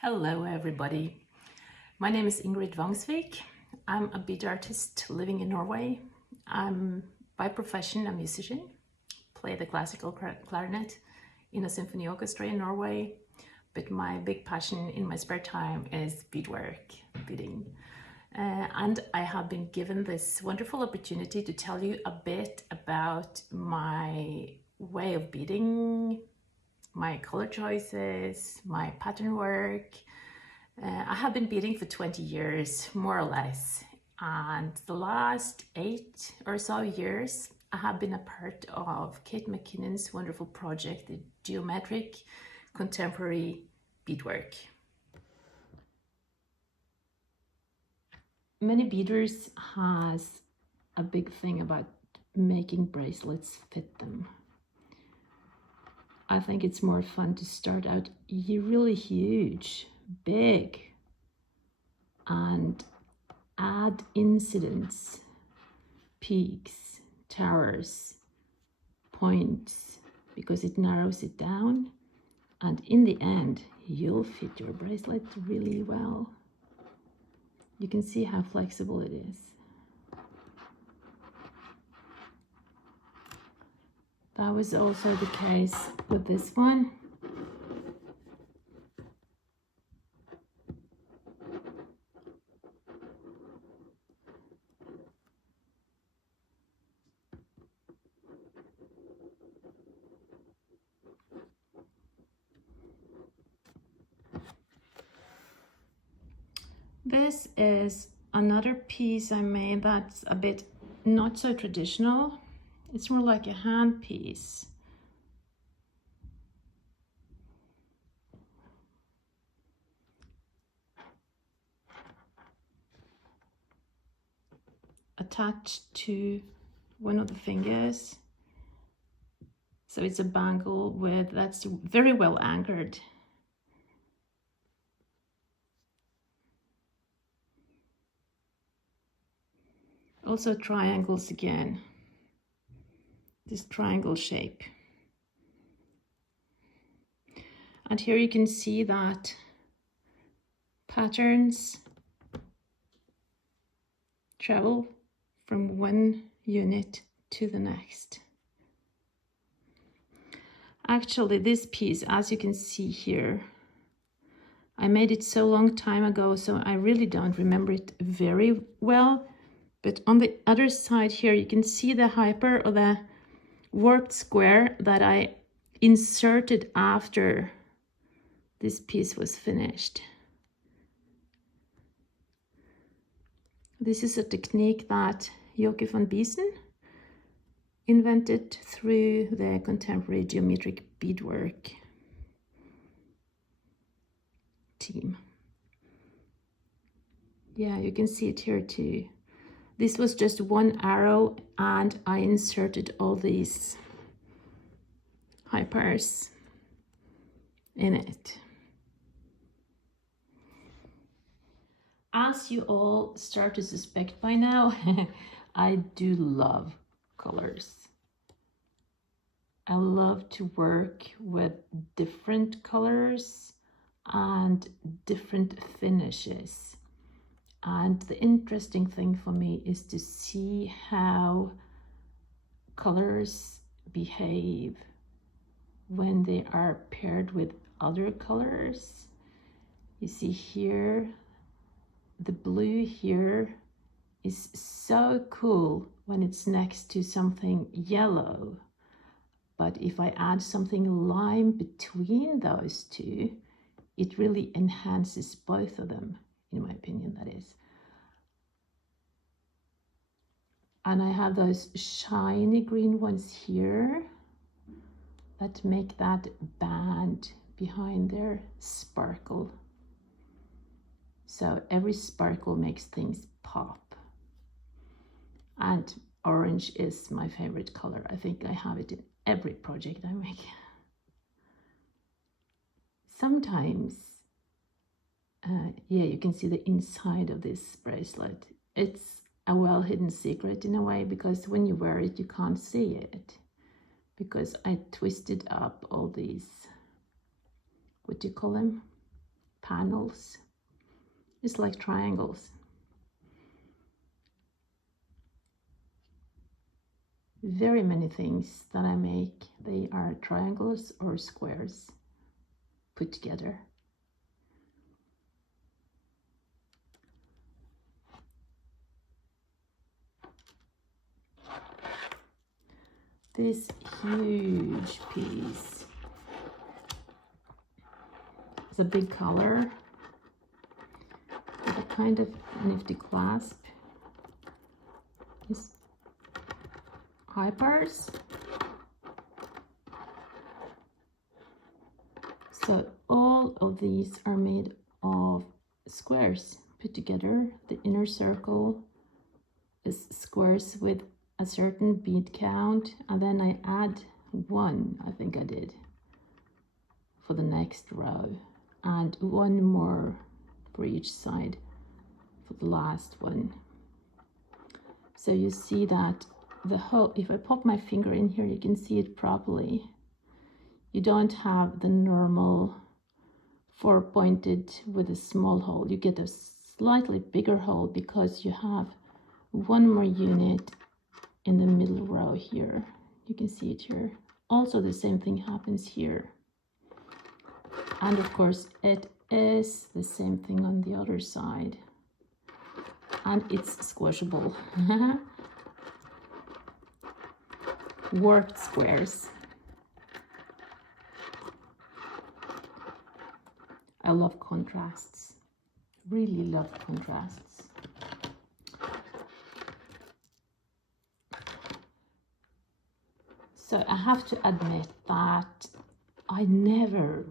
Hello everybody, my name is Ingrid Wangsvik. I'm a bead artist living in Norway. I'm by profession a musician, play the classical clarinet in a symphony orchestra in Norway, but my big passion in my spare time is beadwork, beading. And I have been given this wonderful opportunity to tell you a bit about my way of beading, my color choices, my pattern work. I have been beading for 20 years, more or less. And the last 8 or so years, I have been a part of Kate McKinnon's wonderful project, the Geometric Contemporary Beadwork. Many beaders has a big thing about making bracelets fit them. I think it's more fun to start out really huge, big, and add incidents, peaks, towers, points, because it narrows it down, and in the end you'll fit your bracelet really well. You can see how flexible it is. That was also the case with this one. This is another piece I made that's a bit not so traditional. It's more like a hand piece. Attached to one of the fingers. So it's a bangle that's very well anchored. Also triangles again, this triangle shape. And here you can see that patterns travel from one unit to the next. Actually, this piece, as you can see here, I made it so long time ago, so I really don't remember it very well. But on the other side here, you can see the hyper or the warped square that I inserted after this piece was finished. This is a technique that Joke van Biesen invented through the contemporary geometric beadwork team. Yeah, you can see it here too. This was just one arrow and I inserted all these hypers in it. As you all start to suspect by now, I do love colors. I love to work with different colors and different finishes. And the interesting thing for me is to see how colors behave when they are paired with other colors. You see here, the blue here is so cool when it's next to something yellow. But if I add something lime between those two, it really enhances both of them, in my opinion, that is. And I have those shiny green ones here that make that band behind there sparkle. So every sparkle makes things pop. And orange is my favorite color. I think I have it in every project I make. Sometimes, yeah, you can see the inside of this bracelet. It's a well-hidden secret in a way, because when you wear it, you can't see it. Because I twisted up all these, what do you call them? panels. It's like triangles. Very many things that I make, they are triangles or squares put together. This huge piece is a big color with a kind of nifty clasp. It's high bars. So all of these are made of squares put together. The inner circle is squares with a certain bead count, and then I add one, I think I did, for the next row, and one more for each side for the last one. So you see that the whole, if I pop my finger in here, you can see it properly. You don't have the normal four pointed with a small hole. You get a slightly bigger hole because you have one more unit in the middle row here. You can see it here. Also the same thing happens here. And of course it is the same thing on the other side. And it's squashable. Warped squares. I love contrasts. Really love contrasts. So I have to admit that I never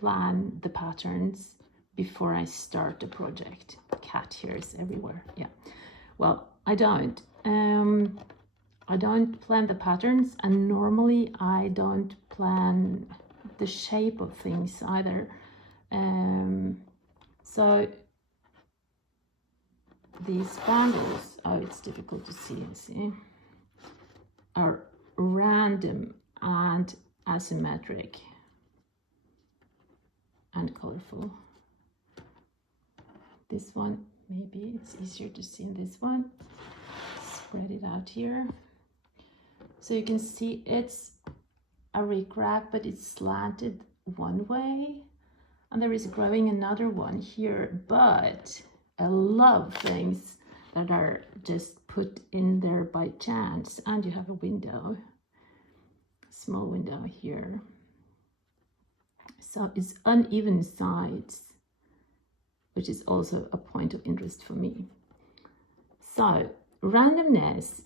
plan the patterns before I start a project. Cat hairs everywhere. Yeah. Well, I don't plan the patterns, and normally I don't plan the shape of things either. So these bangles, oh, it's difficult to see, are random and asymmetric and colorful. This one, maybe it's easier to see in this one. Spread it out here. So you can see it's a rickrack, but it's slanted one way, and there is growing another one here. But I love things that are just put in there by chance, and you have a window, small window here. So it's uneven sides, which is also a point of interest for me. So randomness,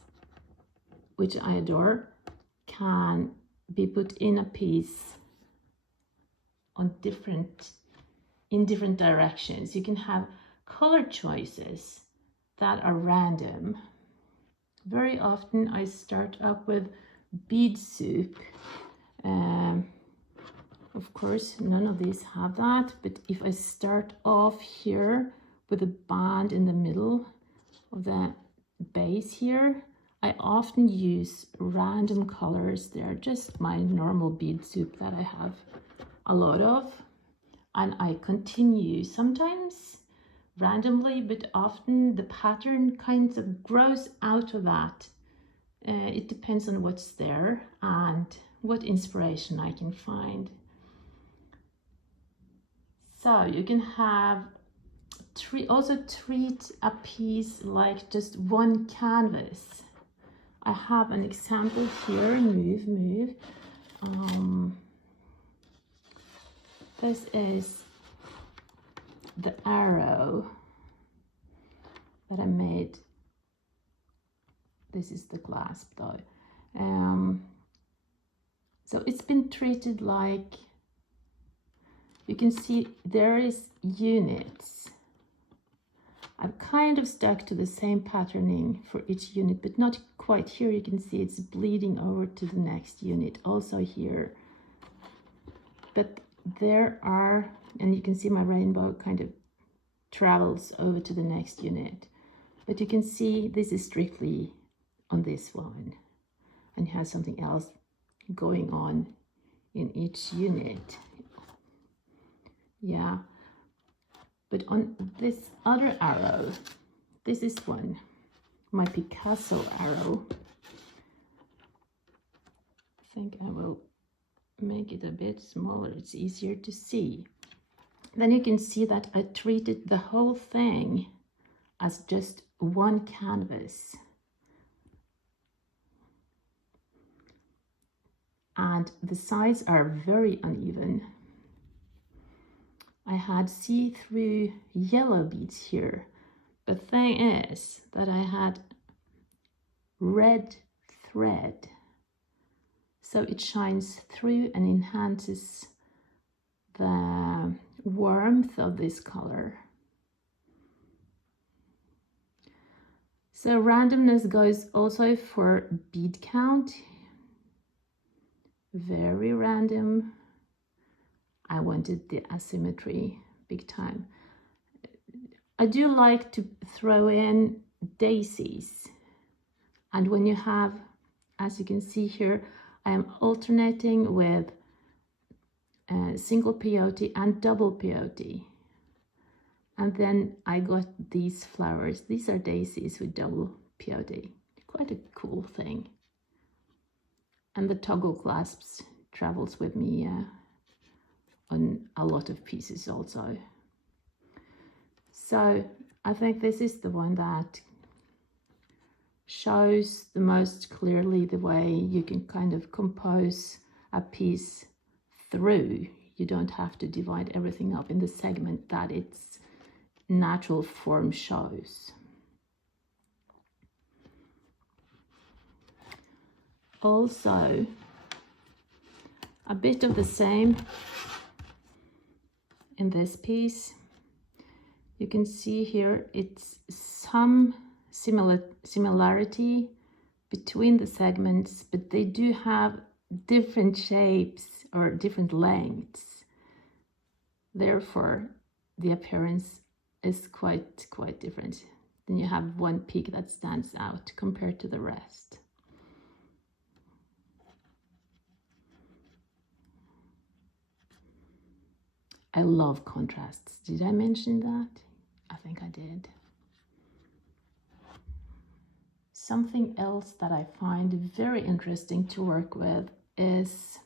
which I adore, can be put in a piece on in different directions. You can have color choices that are random. Very often I start up with bead soup. Of course, none of these have that, but if I start off here with a band in the middle of the base here, I often use random colors. They're just my normal bead soup that I have a lot of, and I continue sometimes randomly, but often the pattern kind of grows out of that. It depends on what's there and what inspiration I can find. So you can have also treat a piece like just one canvas. I have an example here. Move. This is the arrow that I made. This is the clasp though. So it's been treated like, you can see there is units. I've kind of stuck to the same patterning for each unit, but not quite. Here you can see it's bleeding over to the next unit, also here. But there are, and you can see my rainbow kind of travels over to the next unit. But you can see this is strictly on this one, and you have something else going on in each unit. Yeah, but on this other arrow, this is one, my Picasso arrow. I think I will make it a bit smaller, it's easier to see. Then you can see that I treated the whole thing as just one canvas. And the sides are very uneven. I had see-through yellow beads here. The thing is that I had red thread, so it shines through and enhances the warmth of this color. So randomness goes also for bead count. Very random. I wanted the asymmetry big time. I do like to throw in daisies. And when you have, as you can see here, I am alternating with single peyote and double peyote. And then I got these flowers. These are daisies with double peyote. Quite a cool thing. And the toggle clasps travels with me on a lot of pieces also. So I think this is the one that shows the most clearly the way you can kind of compose a piece through. You don't have to divide everything up in the segment that its natural form shows. Also, a bit of the same in this piece. You can see here it's some similarity between the segments, but they do have different shapes or different lengths. Therefore, the appearance is quite different. Then you have one peak that stands out compared to the rest. I love contrasts. Did I mention that? I think I did. Something else that I find very interesting to work with is,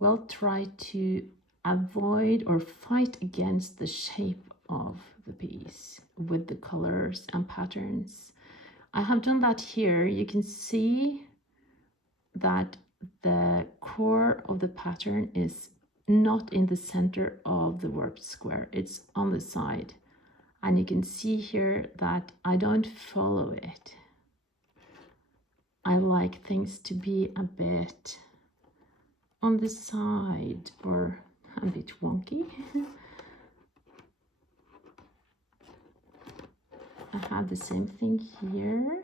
well, try to avoid or fight against the shape of the piece with the colors and patterns. I have done that here. You can see that the core of the pattern is not in the center of the warped square, it's on the side. And you can see here that I don't follow it. I like things to be a bit on the side or a bit wonky. I have the same thing here.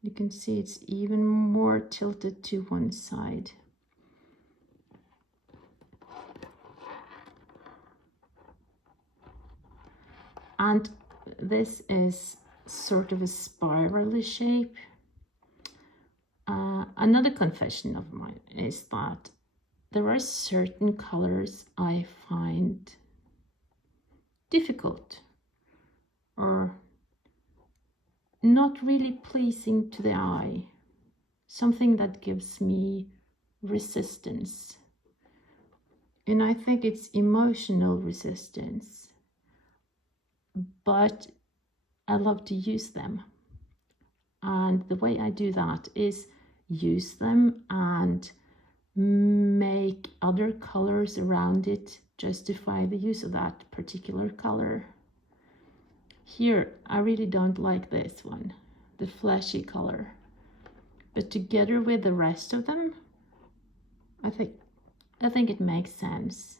You can see it's even more tilted to one side. And this is sort of a spirally shape. Another confession of mine is that there are certain colors I find difficult or not really pleasing to the eye. Something that gives me resistance. And I think it's emotional resistance. But I love to use them. And the way I do that is use them and make other colors around it justify the use of that particular color. Here, I really don't like this one, the fleshy color. But together with the rest of them, I think it makes sense.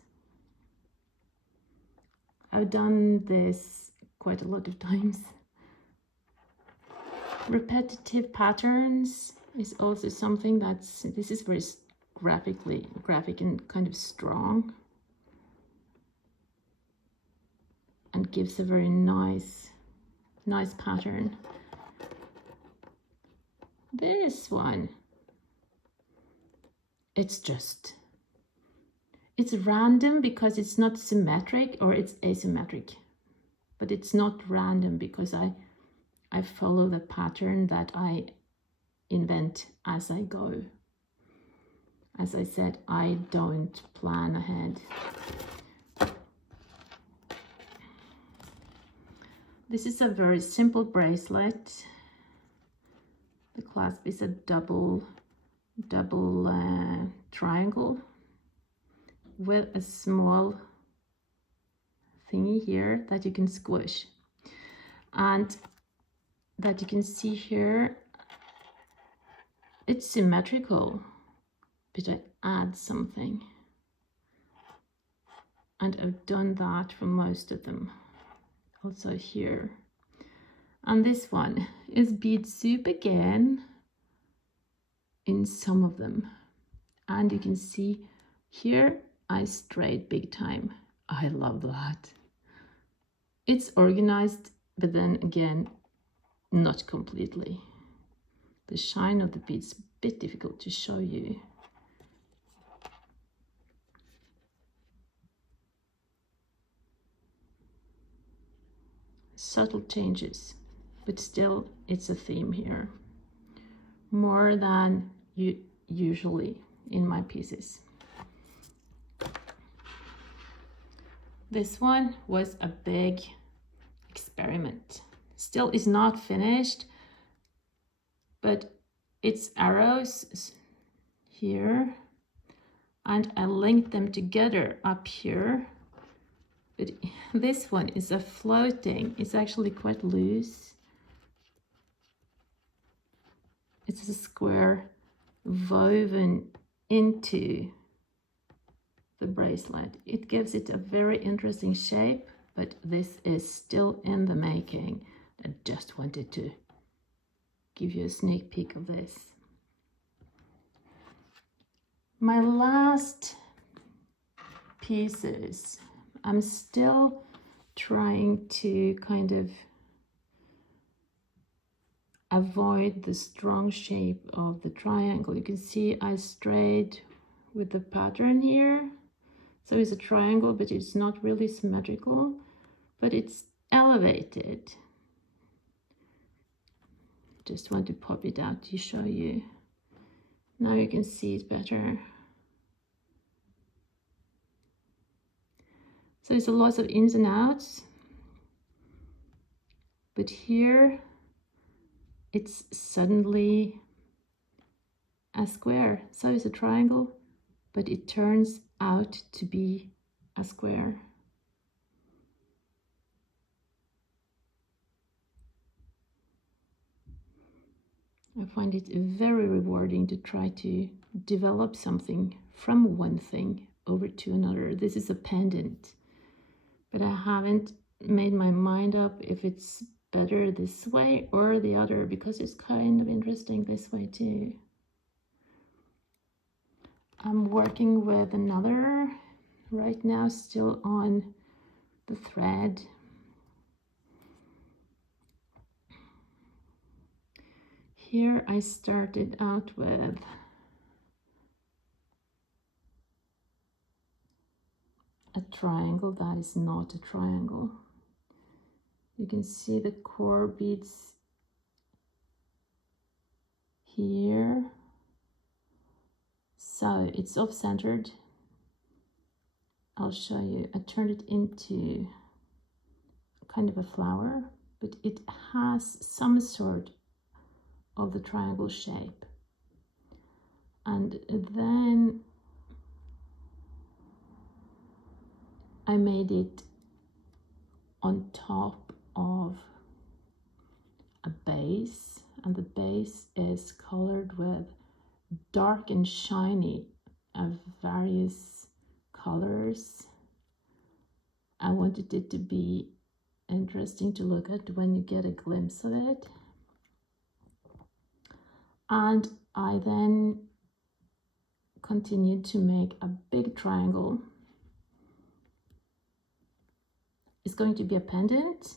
I've done this quite a lot of times. Repetitive patterns is also something this is very graphic and kind of strong. And gives a very nice pattern. This one it's random because it's not symmetric, or it's asymmetric, but it's not random because I follow the pattern that I invent as I go. As I said, I don't plan ahead. This is a very simple bracelet. The clasp is a double triangle with a small thingy here that you can squish, and that you can see here, it's symmetrical, but I add something, and I've done that for most of them, also here. And this one is bead soup again in some of them, and you can see here I strayed big time. I love that. It's organized, but then again, not completely. The shine of the beads is a bit difficult to show you. Subtle changes, but still it's a theme here, more than usually in my pieces. This one was a big experiment. Still is not finished, but it's arrows here, and I linked them together up here. But this one is a floating, it's actually quite loose. It's a square woven into the bracelet. It gives it a very interesting shape, but this is still in the making. I just wanted to give you a sneak peek of this. My last pieces, I'm still trying to kind of avoid the strong shape of the triangle. You can see I strayed with the pattern here. So it's a triangle, but it's not really symmetrical, but it's elevated. Just want to pop it out to show you. Now you can see it better. So it's a lot of ins and outs, but here it's suddenly a square. So it's a triangle, but it turns out to be a square. I find it very rewarding to try to develop something from one thing over to another. This is a pendant, but I haven't made my mind up if it's better this way or the other, because it's kind of interesting this way too. I'm working with another right now, still on the thread. Here I started out with a triangle that is not a triangle. You can see the core beads here. So it's off-centered. I'll show you. I turned it into kind of a flower, but it has some sort of the triangle shape. And then I made it on top of a base, and the base is colored with dark and shiny of various colors. I wanted it to be interesting to look at when you get a glimpse of it. And I then continued to make a big triangle. It's going to be a pendant,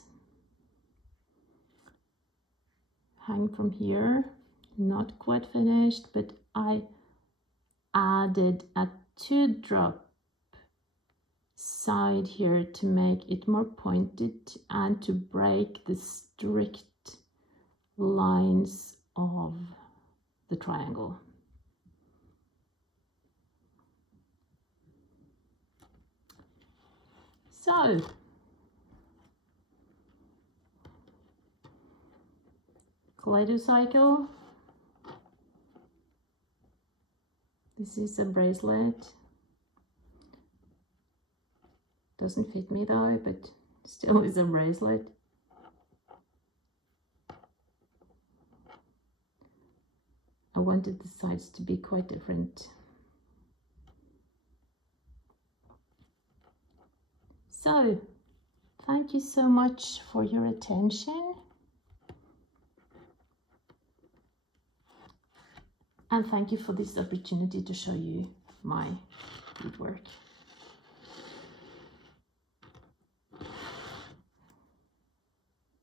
hang from here, not quite finished, but I added a 2-drop side here to make it more pointed and to break the strict lines of the triangle. So Kaleido cycle. This is a bracelet. Doesn't fit me though, but still is a bracelet. I wanted the sides to be quite different. So, thank you so much for your attention. And thank you for this opportunity to show you my beadwork.